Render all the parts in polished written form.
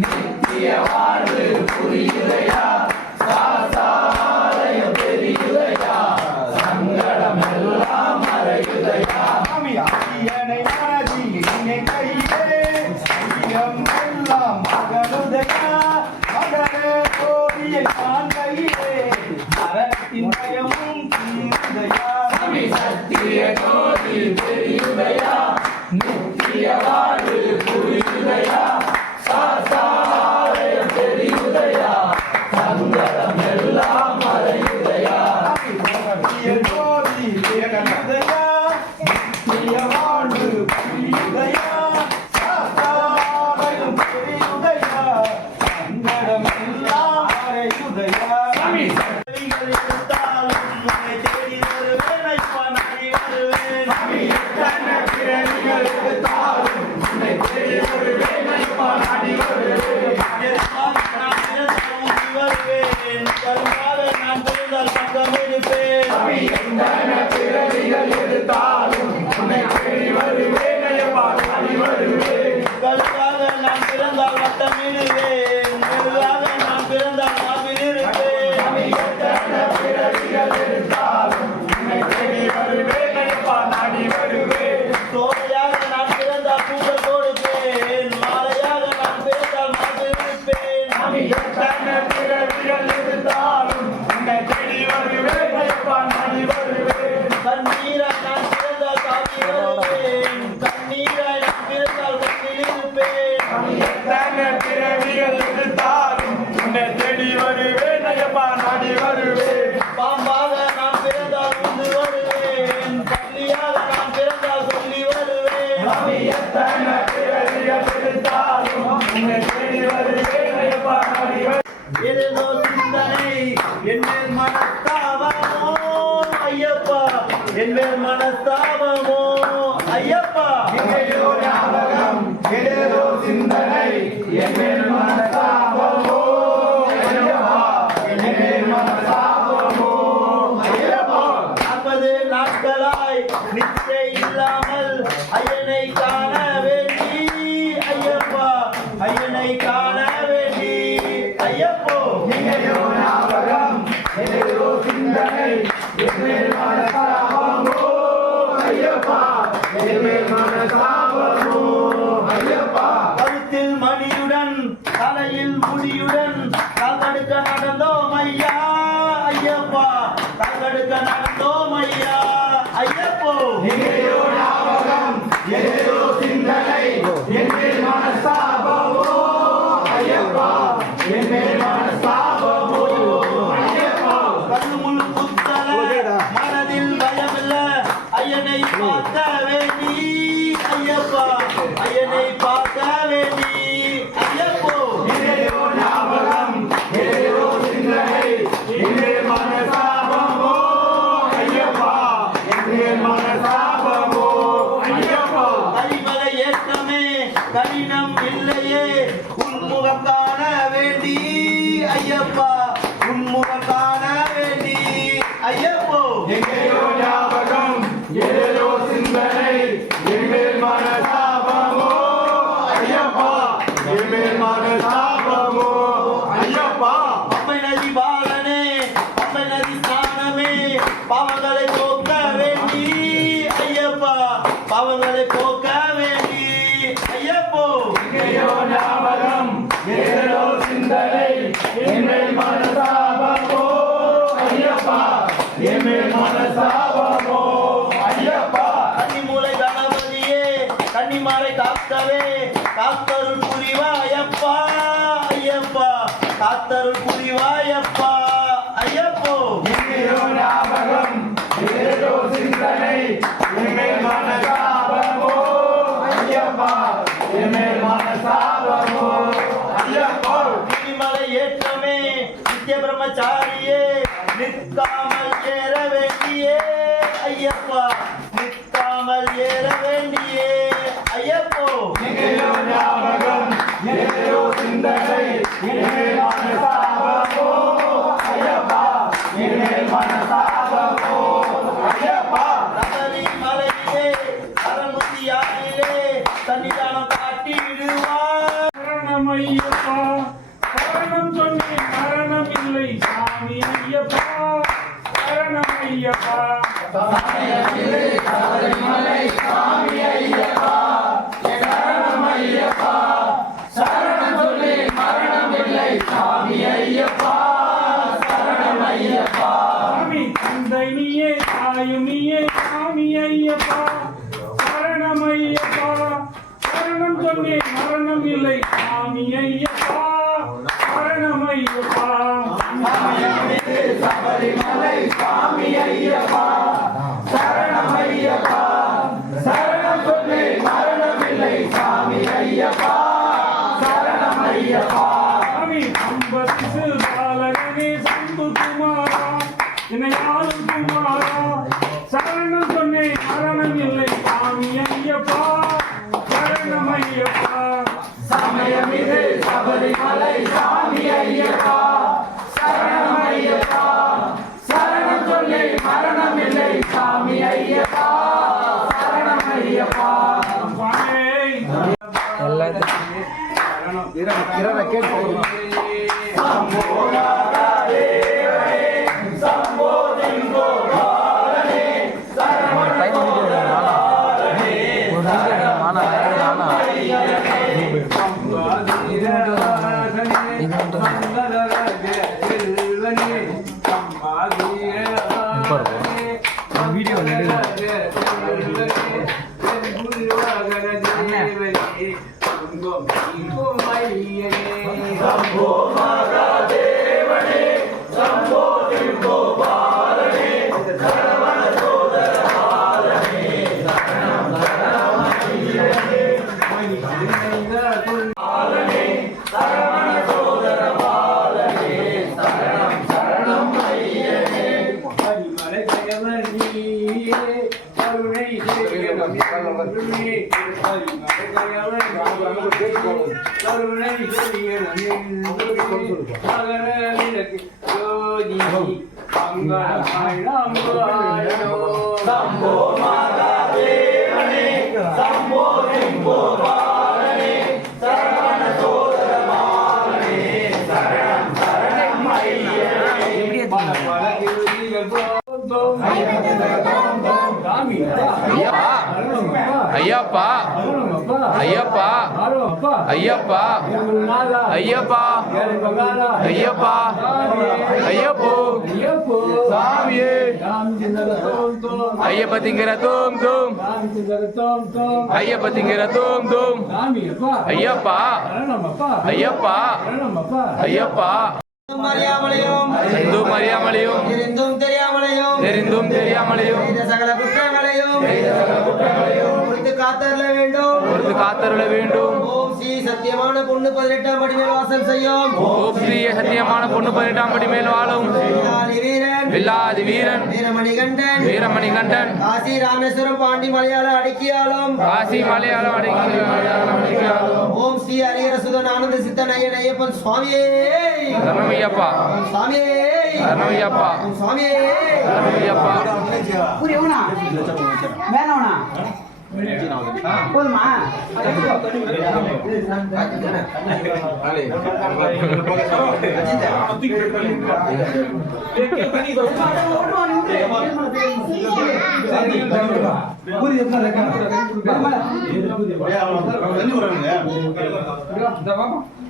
நித்திய வாழ்வு புரியுதையா பிறவிகள் எடுத்தாலும் உன்னை தேடி வருவேன் ஐயப்பா நாடி வருவேன். எத்தனை பிறவிகள் எடுத்தாலும் உன்னை தேடி வருவேன் ஐயப்பா நாடி வருவேன். நான் பிறந்தால் ஊசி வருவேன், கருமாக நான் பிறந்தால் பக்கம் இருப்பேன். எத்தனை பிறவிகள் எடுத்தாலும் உன்னை தேடி வருவேன் ஐயப்பா நாடி வருவேன். கருவாக நான் பிறந்தால் வட்டமிடுவேன், மெருகாக நான் பிறந்தால் மாவில் இருப்பேன். எத்தனை பிறவிகள் எடுத்தாலும் உன்னை தேடி வருவேன் ஐயப்பா நாடி வருவேன். சோலையாக நான் பிறந்தால் பூஜை கொடுப்பேன், மாலையாக நான் பிறந்தால் மாவில் இருப்பேன். எத்தனை பிறவிகள் எடுத்தாலும் உன்னை தேடி வருவேன் ஐயப்பா நாடி வருவேன். கண்ணீராய் நான் பிறந்தால் காவி வருவேன், கண்ணீராய் நான் பிறந்தால் கண்ணில் இருப்பேன். எத்தனை பிறவிகள் எடுத்தாலும் உன்னை தேடி வருவேன் ஐயப்பா நாடி வருவேன். பாம்பாக நான் பிறந்தால் உண்டு வருவேன், பள்ளியாக நான் பிறந்தால் சொல்லி வருவேன். எத்தனை பிறவிகள் எடுத்தாலும் உன்னை தேடி வருவேன் ஐயப்பா நாடி வருவேன். ஏதேதோ சிந்தனை என்மேல் மனஸ்தாபமோ ஐயப்பா, என்மேல் மனஸ்தாபமோ ஐயப்பா. எங்கேயோ ஞாபகம் ஏதேதோ சிந்தனை என்மேல் மனஸ்தாபமோ ஐயப்பா, என்மேல் மனஸ்தாபமோ ஐயப்பா. 40 நாட்களாய் நிச்சய இல்லாமல் ஐயனை காண வேண்டி ஐயப்பா, ஐயனை காண வேண்டி ஐயப்போ. எங்கேயோ ஞாபகம் ஏதேதோ சிந்தனை என்மேல் மனஸ்தாபமோ ஐயப்பா, என்மேல் மனஸ்தாபமோ ஐயப்பா. கழுத்தில் மணியுடன் தலையில் முடியுடன் கால்கடுக்க நடந்தோம் ஐயா ஐயப்பா, கால்கடுக்க நடந்தோம் ஐயா ஐயப்போ. எங்கேயோ ஞாபகம் ஏதேதோ சிந்தனை என்மேல் மனஸ்தாபமோ ஐயப்பா, என்மேல் மனஸ்தாபமோ ஐயப்பா. கண்ணு முழு குத்தல மனதில் பயமில்ல ஐயனை பார்க்க வேண்டி ஐயப்பா, ஐயனை பார்க்க வேண்டி ஐயப்போ. எங்கேயோ ஞாபகம் ஏதேதோ சிந்தனை என்மேல் மனஸ்தாபமோ ஐயப்பா, என்மேல் மனஸ்தாபமோ ஐயப்பா. கரிமலை ஏற்றமே கடினம் இல்லையே உன்முகம் காண வேண்டி ஐயப்பா, உன்முகம் காண வேண்டி ஐயப்போ. எங்கேயோ ஞாபகம் ஏதேதோ சிந்தனை என்மேல் மனஸ்தாபமோ ஐயப்பா, என்மேல் மனஸ்தாபமோ ஐயப்பா. அம்மை நதி பாலனே அம்மை நதி ஸ்நானமே பாவங்களை போக்க வேண்டி ஐயப்பா, பாவங்களை போக்க வேண்டி ஐயப்போ. எங்கேயோ ஞாபகம் ஏதேதோ சிந்தனை என்மேல் மனஸ்தாபமோ ஐயப்பா, என்மேல் மனஸ்தாபமோ ஐயப்பா. கன்னிமூலை கணபதியே கன்னிமாரை காக்கவே காத்தருள் புரிவாயப்பா ஐயப்பா, காத்தருள் புரிவாயப்பா ஐயப்போ. எங்கேயோ ஞாபகம் ஏதேதோ சிந்தனை என்மேல் மனஸ்தாபமோ ஐயப்பா, என்மேல் மனஸ்தாபமோ ஐயப்பா. நீலிமலை ஏற்றமே நித்திய பிரம்மச்சாரியே நிற்காமல் ஏற வேண்டியே ஐயப்பா, நிற்காமல் ஏற வேண்டியே ஐயப்போ. எங்கேயோ ஞாபகம் ஏதேதோ சிந்தனை என்மேல் மனஸ்தாபமோ ஐயப்பா, என்மேல் மனஸ்தாபமோ ஐயப்பா. தகரி மலையிலே அறமுத்தியாரிலே சன்னிதானம் காட்டி விடுவார். சரணம் ஐயப்பா, சரணம் சொன்னேன் மரணம் இல்லை சாமி ஐயப்பா, சரணம் ஐயப்பா. சபரிமலை சாமி ஐயப்பா, சரணம் ஐயப்பா, சரணம் சொல்லி மரணம் இல்லை சாமி ஐயப்பா, சரணம் ஐயப்பா. சாமி தந்தை நீயே தாயும் நீயே சாமி ஐயப்பா, சரணம் ஐயப்பா, சரணம் சொன்னேன் மரணம் இல்லை சாமி ஐயப்பா, சரணம் ஐயப்பா. சபரிமலை சாமி ஐயப்பா, சரணம் ஐயப்பா, சரணம் சொல்லி மரணம் இல்லை சாமி ஐயப்பா, சரணம் ஐயப்பா. சாமி அம்பரிசு பாலகனே சம்பு குமாரா, இணையாலும் குமாரா சரணம் சொன்னேன் மரணம் இல்லை சாமி ஐயப்பா சரணம் ஐயப்பா சமயமிது சபரிமலை சாமி ஐயப்பா சரணம் ஐயப்பா சரணம் சொல்லி மரணம் இல்லை சாமி ஐயப்பா சரணம் ஐயப்பா வீடியோ சம்போ மகாதேவனே சம்போ திம்போ பாலனே சரவண சோதர பாலனே சரணம் சரணம் ஐயனே பாலனே சரவண சோதர பாலனே சரணம் சரணம் ஐயனே பரிமலை தேவர் நீயே கருணை செய்யணும் கருணை கருணை செய்யணும் சகல விளக்கு ஜோதி மங்களமாயிரோ சம்போ மகாதேவனே சம்போ திம்போ பாலனே சரவண சோதர பாலனே சரணம் சரணம் ஐயனே ஐயப்பா ஐயப்பா ஐயப்பா ஐயப்பா ஐயப்பா ஐயப்போ சாமியே ஐயப்ப திங்கிற தூம் தூம் ஐயப்ப திங்கிற தூம் தூம் ஐயப்பா ஐயப்பா ஐயப்பா அறியாமலையும் செந்தும் அறியாமலையும் தெரிந்தும் தெரியாமலையும் சகல குற்றங்களையும் பொறுத்து காத்தருள வேண்டும். ஓம் ஸ்ரீ சத்தியமான பொண்ணு 18ஆம் படி மேல் வாசம் செய்யும். ஓம் ஸ்ரீ சத்தியமான பொண்ணு 18ஆம் படி மேல் வாழும் வில்லாதி வீரன் வீரமணிகண்டன் காசி ராமேஸ்வரம் பாண்டி மலையாள அடக்கியாலும் காசி மலையாளம் அடக்கியாலும் ஓம் ஸ்ரீ ஹரிஹர சுதன் ஆனந்த சித்தன் ஐயன் ஐயப்பன் சுவாமியே சரணமையப்பா சுவாமியே சரணமையப்பா சுவாமியே சரணமையப்பா புரியவனா வேணவனா போதுமா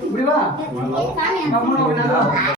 இப்படி வா